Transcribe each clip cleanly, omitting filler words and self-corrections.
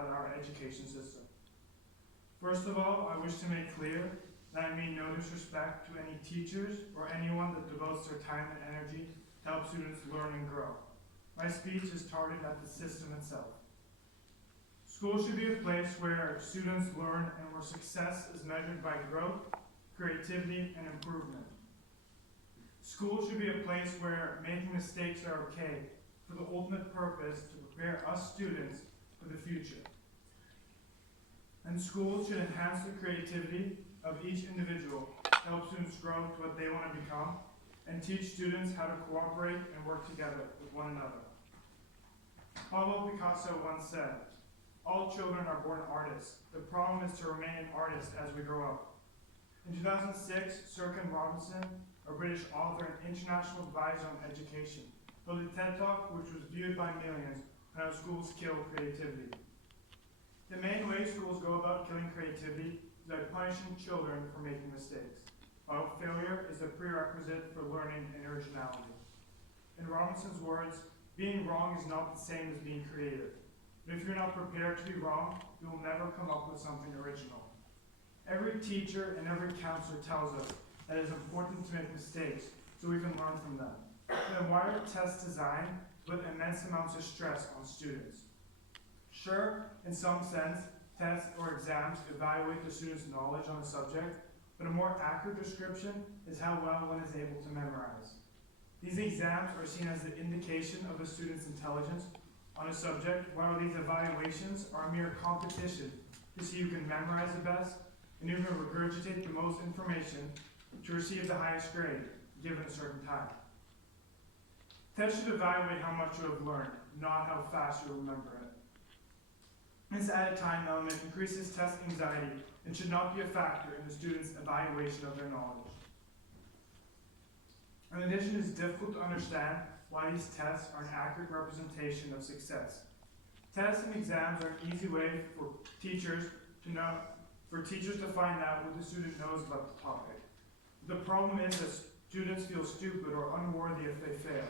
about our education system. First of all, I wish to make clear that I mean no disrespect to any teachers or anyone that devotes their time and energy to help students learn and grow. My speech is targeted at the system itself. School should be a place where students learn and where success is measured by growth, creativity, and improvement. School should be a place where making mistakes are okay for the ultimate purpose to prepare us students for the future. And school should enhance the creativity of each individual to help students grow to what they want to become and teach students how to cooperate and work together with one another. Pablo Picasso once said, "All children are born artists. The problem is to remain an artist as we grow up." In 2006, Sir Ken Robinson, a British author and international advisor on education, held a TED Talk which was viewed by millions on how schools kill creativity. The main way schools go about killing creativity is by punishing children for making mistakes, while failure is a prerequisite for learning and originality. In Robinson's words, being wrong is not the same as being creative. But if you're not prepared to be wrong, you will never come up with something original. Every teacher and every counselor tells us that it is important to make mistakes so we can learn from them. Then why are tests designed with immense amounts of stress on students? Sure, in some sense, tests or exams evaluate the student's knowledge on a subject, but a more accurate description is how well one is able to memorize. These exams are seen as the indication of a student's intelligence on a subject, while these evaluations are a mere competition to see who can memorize the best and who can regurgitate the most information to receive the highest grade given a certain time. Tests should evaluate how much you have learned, not how fast you remember it. This added time element increases test anxiety and should not be a factor in the student's evaluation of their knowledge. In addition, it is difficult to understand why these tests are an accurate representation of success. Tests and exams are an easy way for teachers to find out what the student knows about the topic. The problem is that students feel stupid or unworthy if they fail.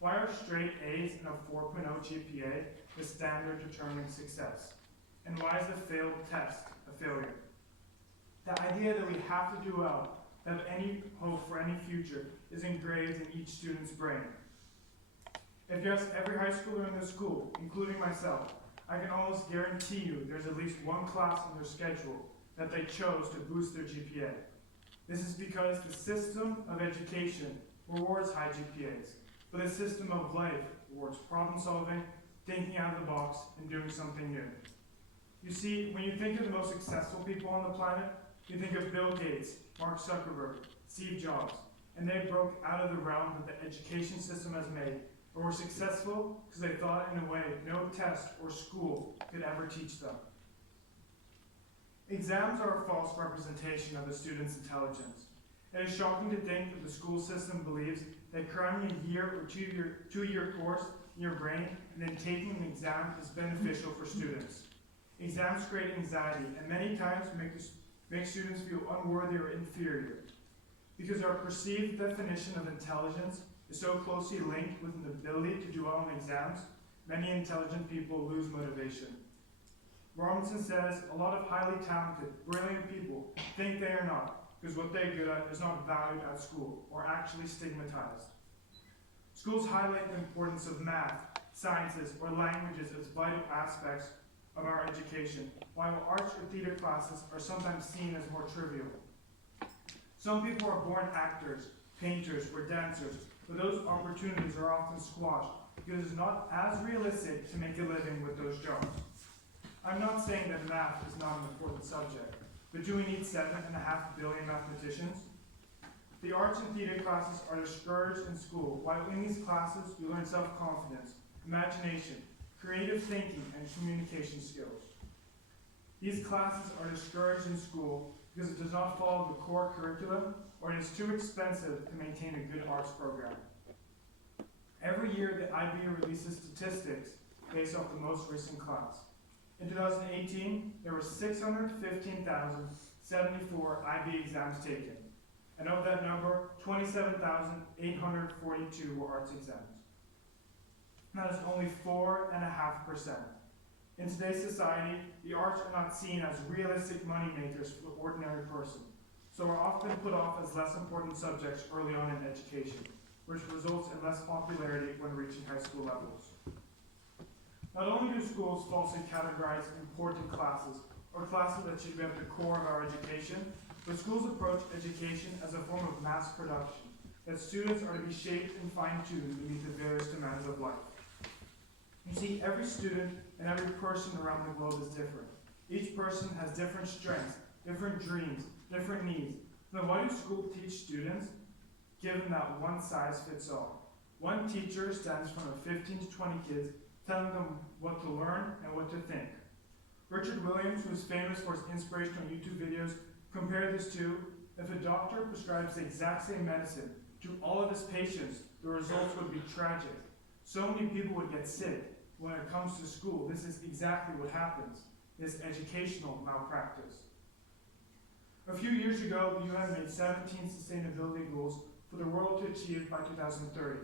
Why are straight A's and a 4.0 GPA the standard determining success? And why is the failed test a failure? The idea that we have to do well, to have any hope for any future, is engraved in each student's brain. If you ask every high schooler in the school, including myself, I can almost guarantee you there's at least one class on their schedule that they chose to boost their GPA. This is because the system of education rewards high GPAs, but the system of life rewards problem solving, thinking out of the box, and doing something new. You see, when you think of the most successful people on the planet, you think of Bill Gates, Mark Zuckerberg, Steve Jobs, and they broke out of the realm that the education system has made, or were successful because they thought in a way no test or school could ever teach them. Exams are a false representation of a student's intelligence. It is shocking to think that the school system believes that cramming a year or two-year course in your brain and then taking an exam is beneficial for students. Exams create anxiety and many times make students feel unworthy or inferior. Because our perceived definition of intelligence is so closely linked with an ability to do well on exams, many intelligent people lose motivation. Robinson says a lot of highly talented, brilliant people think they are not, because what they're good at is not valued at school or actually stigmatized. Schools highlight the importance of math, sciences, or languages as vital aspects of our education, while arts or theater classes are sometimes seen as more trivial. Some people are born actors, painters, or dancers, but those opportunities are often squashed because it's not as realistic to make a living with those jobs. I'm not saying that math is not an important subject, but do we need 7.5 billion mathematicians? The arts and theater classes are discouraged in school, while in these classes we learn self-confidence, imagination, creative thinking, and communication skills. These classes are discouraged in school because it does not follow the core curriculum or it is too expensive to maintain a good arts program. Every year the IB releases statistics based off the most recent class. In 2018, there were 615,074 IB exams taken, and of that number, 27,842 were arts exams. That is only 4.5%. In today's society, the arts are not seen as realistic money makers for the ordinary person, so are often put off as less important subjects early on in education, which results in less popularity when reaching high school levels. Not only do schools falsely categorize important classes, or classes that should be at the core of our education, but schools approach education as a form of mass production, that students are to be shaped and fine-tuned to meet the various demands of life. You see, every student and every person around the globe is different. Each person has different strengths, different dreams, different needs. Then why do schools teach students, given that one size fits all? One teacher stands in front of 15 to 20 kids, telling them what to learn and what to think. Richard Williams, who is famous for his inspirational YouTube videos, compared this to, if a doctor prescribes the exact same medicine to all of his patients, the results would be tragic. So many people would get sick. When it comes to school, this is exactly what happens, this educational malpractice. A few years ago, the UN made 17 sustainability goals for the world to achieve by 2030.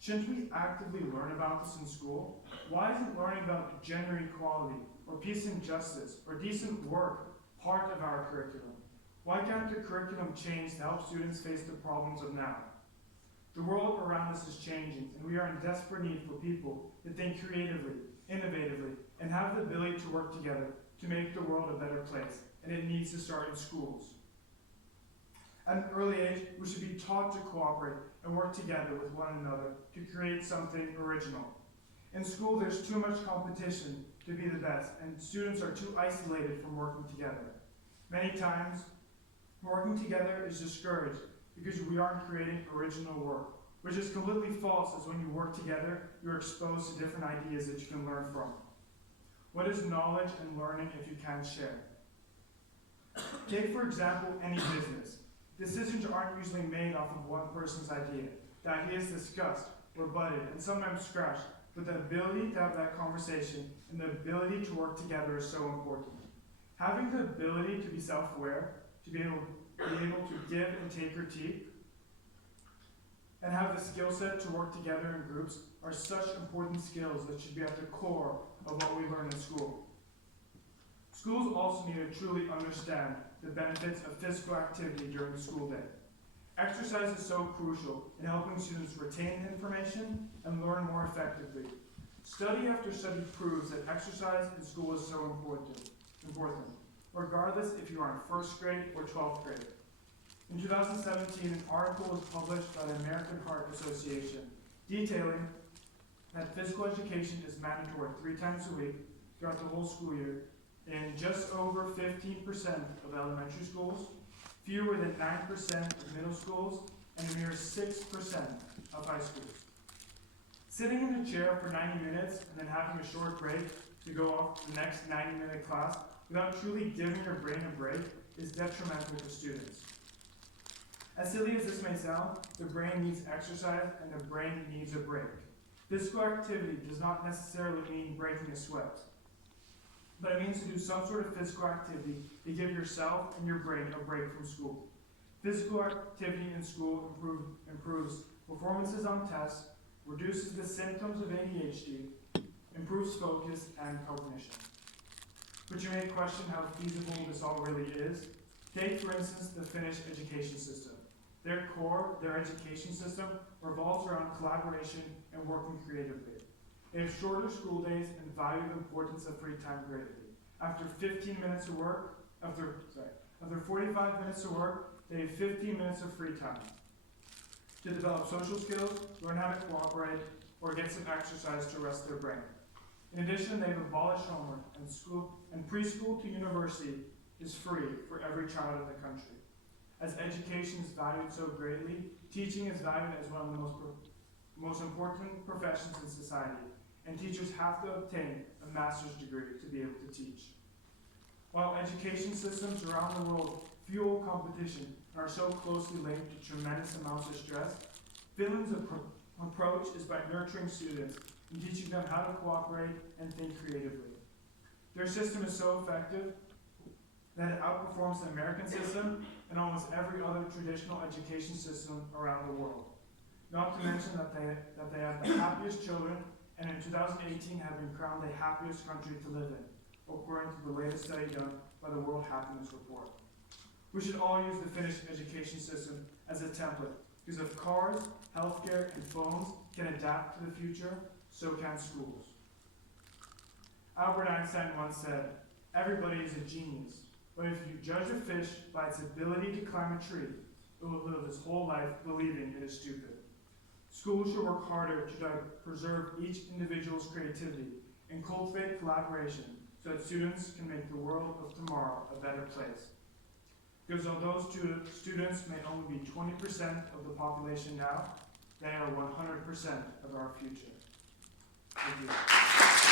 Shouldn't we actively learn about this in school? Why isn't learning about gender equality, or peace and justice, or decent work part of our curriculum? Why can't the curriculum change to help students face the problems of now? The world around us is changing, and we are in desperate need for people that think creatively, innovatively, and have the ability to work together to make the world a better place, and it needs to start in schools. At an early age, we should be taught to cooperate and work together with one another to create something original. In school, there's too much competition to be the best, and students are too isolated from working together. Many times, working together is discouraged because we aren't creating original work, which is completely false, as when you work together, you're exposed to different ideas that you can learn from. What is knowledge and learning if you can't share? Take, for example, any business. Decisions aren't usually made off of one person's idea. The idea is discussed, rebutted, and sometimes scratched, but the ability to have that conversation and the ability to work together is so important. Having the ability to be self-aware, to be able to give and take critique, and have the skill set to work together in groups are such important skills that should be at the core of what we learn in school. Schools also need to truly understand the benefits of physical activity during the school day. Exercise is so crucial in helping students retain information and learn more effectively. Study after study proves that exercise in school is so important, regardless if you are in first grade or 12th grade. In 2017, an article was published by the American Heart Association detailing that physical education is mandatory 3 times a week throughout the whole school year in just over 15% of elementary schools, fewer than 9% of middle schools, and a mere 6% of high schools. Sitting in a chair for 90 minutes and then having a short break to go off the next 90-minute class without truly giving your brain a break is detrimental to students. As silly as this may sound, the brain needs exercise and the brain needs a break. Physical activity does not necessarily mean breaking a sweat, but it means to do some sort of physical activity to give yourself and your brain a break from school. Physical activity in school improves performances on tests, reduces the symptoms of ADHD, improves focus and cognition. But you may question how feasible this all really is. Take, for instance, the Finnish education system. Their core, their education system, revolves around collaboration and working creatively. They have shorter school days and value the importance of free time greatly. After 15 minutes of work, after 45 minutes of work, they have 15 minutes of free time to develop social skills, learn how to cooperate, or get some exercise to rest their brain. In addition, they've abolished homework, and preschool to university is free for every child in the country. As education is valued so greatly, teaching is valued as one of the most important professions in society, and teachers have to obtain a master's degree to be able to teach. While education systems around the world fuel competition and are so closely linked to tremendous amounts of stress, Finland's approach is by nurturing students and teaching them how to cooperate and think creatively. Their system is so effective that it outperforms the American system and almost every other traditional education system around the world. Not to mention that they have the happiest children and in 2018 have been crowned the happiest country to live in, according to the latest study done by the World Happiness Report. We should all use the Finnish education system as a template, because if cars, healthcare, and phones can adapt to the future, so can schools. Albert Einstein once said, "Everybody is a genius, but if you judge a fish by its ability to climb a tree, it will live its whole life believing it is stupid." Schools should work harder to preserve each individual's creativity and cultivate collaboration so that students can make the world of tomorrow a better place. Because although students may only be 20% of the population now, they are 100% of our future. Thank you.